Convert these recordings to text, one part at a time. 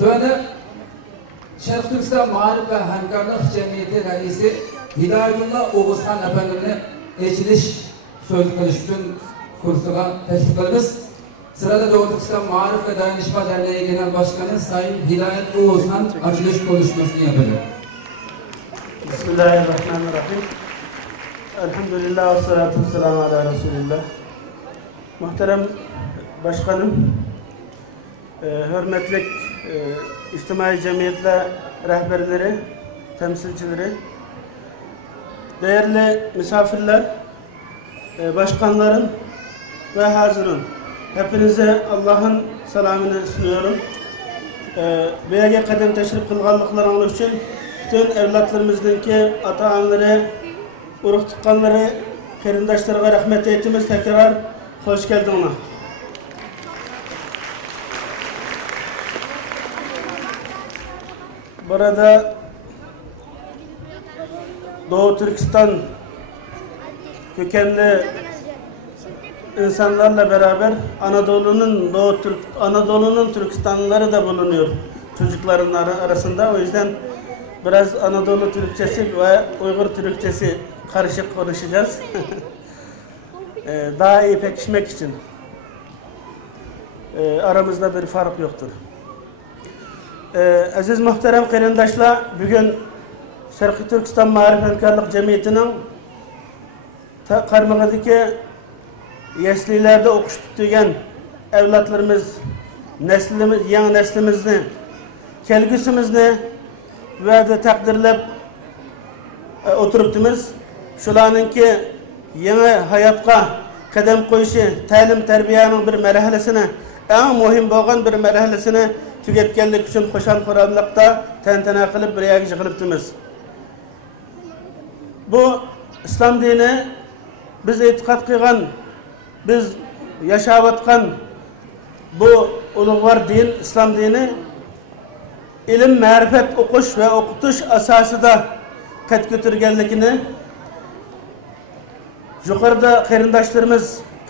Tövende Şerif Türkistan Marif ve Hamkarlık Cemiyeti Reisi Hidayetullah Oğuzhan Efendim'le eçiliş söz kılıştığın kursuna teşvik ederiz. Sırada Doğu Türkistan Marif ve Dayanışma Derneği Genel Başkanı Sayın Hidayet Oğuzhan açılış konuşmasını yapacak. Bismillahirrahmanirrahim. Elhamdülillah ve salatu ve selamu ala Resulillah. Muhterem Başkanım, hürmetli içtimai cemiyetler rehberleri, temsilcileri, değerli misafirler, başkanların ve hazırın. Hepinize Allah'ın selamını sunuyorum. BG kadem teşrif kılganlıklarınız için bütün evlatlarımızdaki ata-anaları, urug' tuqqanları, qarindoshlarga rahmat aytamiz. Tekrar hoş geldinler. Burada Doğu Türkistan kökenli insanlarla beraber Anadolu'nun Türkistanlıları da bulunuyor çocukların arasında. O yüzden biraz Anadolu Türkçesi ve Uygur Türkçesi karışık konuşacağız. Daha iyi pekişmek için. Aramızda bir fark yoktur. Aziz muhterem qarindoshlar, bugün Sharqiy Turkiston Ma'rif Hamkorlik Jamiyatining qarmog'idagi yaslilarda o'qishib turgan evlatlarımız, yangi neslimizni, kelgusimizni va'da taqdirlab o'tiribmiz. Shularninki yangi hayotga qadam qo'yishi, ta'lim tarbiyaning bir marhalasini, eng muhim bo'lgan bir marhalasini tugatganlik uchun qo'shan-qo'ronliqda tantana qilib bir yerga yig'ilibmiz. Bu islom dini biz e'tiqod qilgan, biz yashayotgan bu ulug'vor din, islom dini ilim, ma'rifat o'qish va o'qitish asosida qad ko'targanligini yuqorida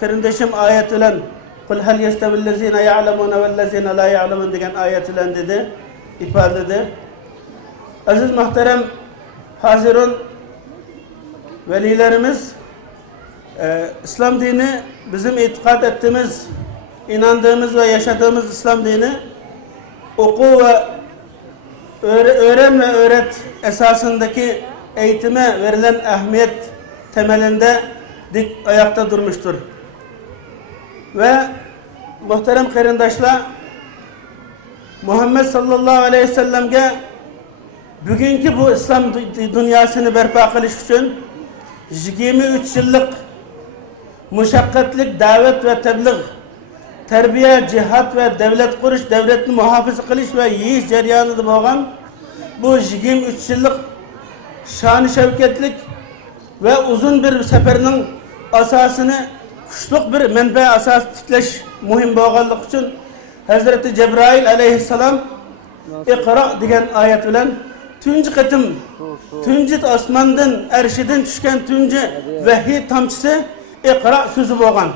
qarindoshim oyat bilan "Qul hal yastavillazina ya'lamuna vallazina la ya'lamun" degan oyat bilan dedi, ifodaladi. Aziz muhterem hozirun velilerimiz, İslam dini bizim e'tiqod ettiğimiz, inandığımız ve yaşadığımız İslam dini oku ve öğren ve öğret esasındaki eğitime verilen ehemmiyet temelinde dik ayakta durmuştur. Ve muhterem qarindoshlar, Muhammed sallallahu aleyhi ve sellem'ge bugünkü bu İslam dünyasını berpa qilish uchun 23 yıllık muşakkatlik davet ve tebliğ, terbiye, cihat ve devlet kuruş, devletini muhafaza kılış ve yiyiş ceryanıdır bo'lgan bu 23 yıllık şan-ı şevketlik ve uzun bir seferinin asasını kuşluk bir menbe asas tikleş muhim bo'lganlik için Hazreti Cebrail aleyhisselam "İqra" degan ayet bilen tunji qitim, tunji osmondan arshidin tushgan tunji vahiy tomchisi "İqra" so'zi bo'lgan.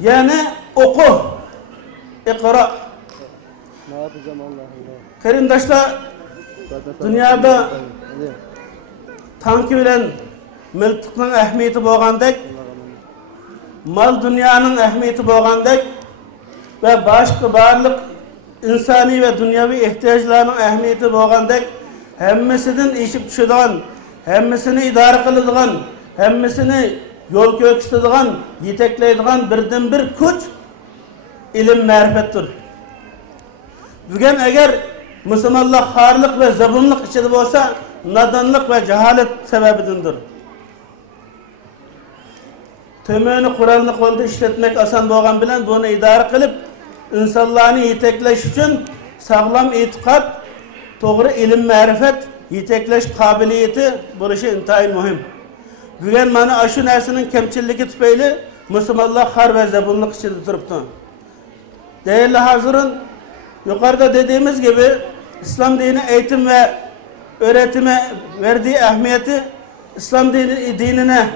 Yani oku, "İqra". Qarindoshlar, dünyada tanki bilen miltiqning ahamiyati bo'lgandek, mal dunyoning ahamiyati bo'lgandek ve başka barliq insani ve dünyavi ihtiyaçlarının ahamiyati bo'lgandek, hammasidan eshib tushadigan, hammasini idora qiladigan, hammasini yo'l ko'rsatadigan, yetaklaydigan birdan bir kuch ilim, ma'rifatdir. Bugun agar musulmonlar xorlik ve zabunlik ichida bo'lsa, nodonlik ve jaholat sababidandir. Tömeni Qur'onni qo'lda ishlatmak oson bo'lgan bilan buni idora qilib, insonlarni yetaklash uchun sog'lom e'tiqod, to'g'ri ilm, ma'rifat yetaklash qobiliyati bo'lishi intayin muhim. Bugun mana shu narsaning kamchilligi tufayli musulmonlar xor va zabunlik ichida turibdi. Değerli hazırın, yukarıda dediğimiz gibi İslam dini eğitim ve öğretime verdiği ehemmiyeti, İslam dinine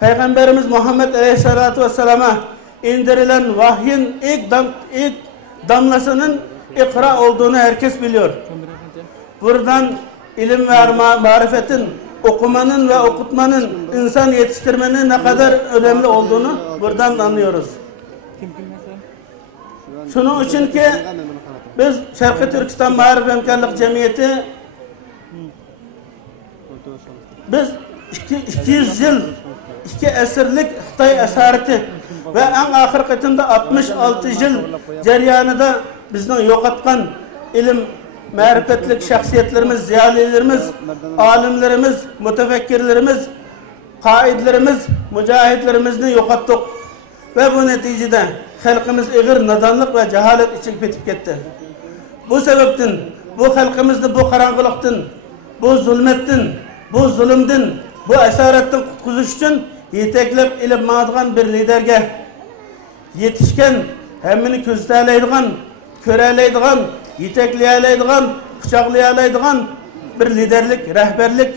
Peygamberimiz Muhammed Aleyhisselatü Vesselam'a indirilen vahyin ilk damlasının ikra olduğunu herkes biliyor. Buradan ilim ve marifetin, okumanın ve okutmanın, insan yetiştirmenin ne kadar önemli olduğunu buradan anlıyoruz. Şunun için ki biz Şarkı Türkistan Marif Hemkarlık Cemiyeti biz 200 yıl, 2 esirlik Xitay esareti ve en ahir kıtımda 66 yıl ceryanıda bizden yok atkan ilim, marifetlik şahsiyetlerimiz, ziyalilerimiz, alimlerimiz, mütefekkirlerimiz, kaidlerimiz, mücahitlerimizni yok attık. Ve bu neticede halkımız ağır nadanlık ve cehalet için bitip gitti. Bu sebepten bu halkımızı bu karanlıktan, bu zulmetten, bu zulümden, bu esaretten kurtuluş için yeteklep ilip mağdıgan bir liderge yetişken, hemmini közdeleydigan, köreleydigan, yetekleyeleydigan, bıçaklayeleydigan bir liderlik, rehberlik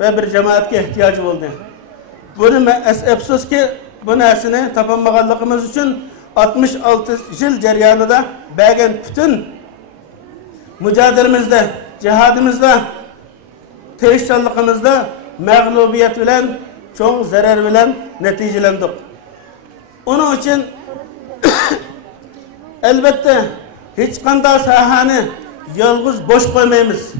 ve bir cemaatke ihtiyacı oldu. Bunu efsus ki bu nesini tapanmağanlığımız için 66 yıl ceryanında belki bütün mücadelemizde, cihadımızda, terişçallıkımızda mağlubiyet bilen, çok zarar bilen neticelendik. Onun için elbette hiç kanda sahani yalnız boş koymayız.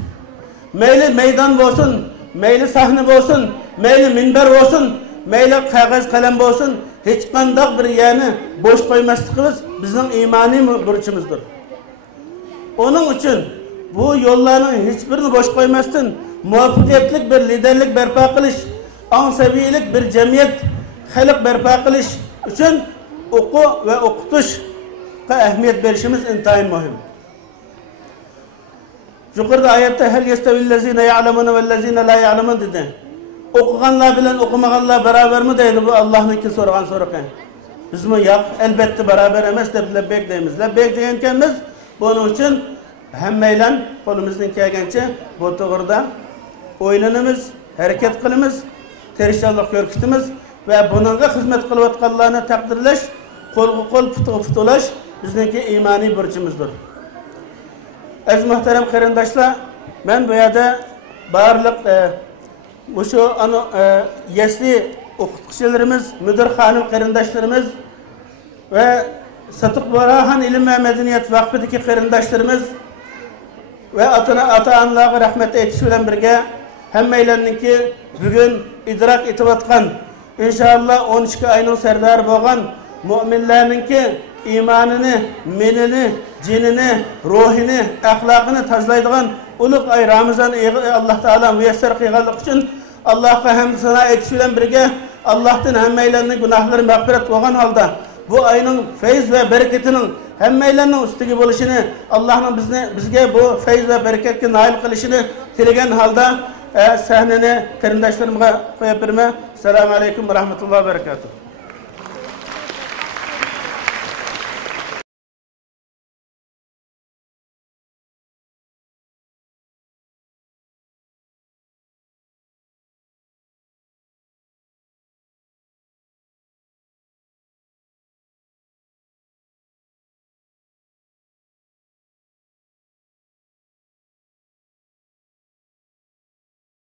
Meyli meydan olsun, meyli sahne olsun, meyli minber olsun, meyli kağıt kalem olsun, hiç kandak bir yerini boş koymasımız bizim imani burcumuzdur. Onun için bu yolların hiçbirini boş koymasın, muvaffakiyetlik bir liderlik berpa kılış, ansabiyelik bir cemiyet, halk berpa kılış için oku ve okutuşa ehemmiyet verişimiz intayın mühim. Yukarıda ayette hel yestevillezine ya'lemune vellezine la ya'lemun dedi. Okuganlar bilen okumağanlar beraber mi deydi bu Allah'ınki sorgan soruken. Biz mi yok elbette beraber emez de lebbek deyimiz. Lebbek deyenken biz bunun için hemmeyle kolumuzdan kelgençe bu doğruda oylanımız, hareket kılımız, terişallık görkütümüz ve bununla hizmet kılıvatkallarına takdirleş, kol kol putulaş bizdeki imani burcumuzdur. Az muhterem karindaşlar, ben bu yerde barlık şu yesli okutkuçularımız, müdür hanım karindaşlarımız ve Satık Borahan İlim ve Medeniyet Vakfı'daki karindaşlarımız ve ata-analarga rahmet etiş bilen birge hemmeylerninki bugün idrak etivatkan inşallah 12 ayının serdar boğan müminlerninki imanını, minini, cinini, ruhini, ahlakını tazlaydıgan uluk ay Ramazan Allah Teala müyesser kıygallık için Allah'a hem sana etiş bilen birge Allah'tan hemmeylerinin günahları mağfiret boğan halda bu ayının feyiz ve bereketinin hemmeylerinin üstüge buluşunu Allah'ın bizge bu feyiz ve bereketke nail kılışını tilegen halda sahneni karindaşlarımıza koyup verme. Selamun Aleyküm ve Rahmetullahi ve Berekatuhu.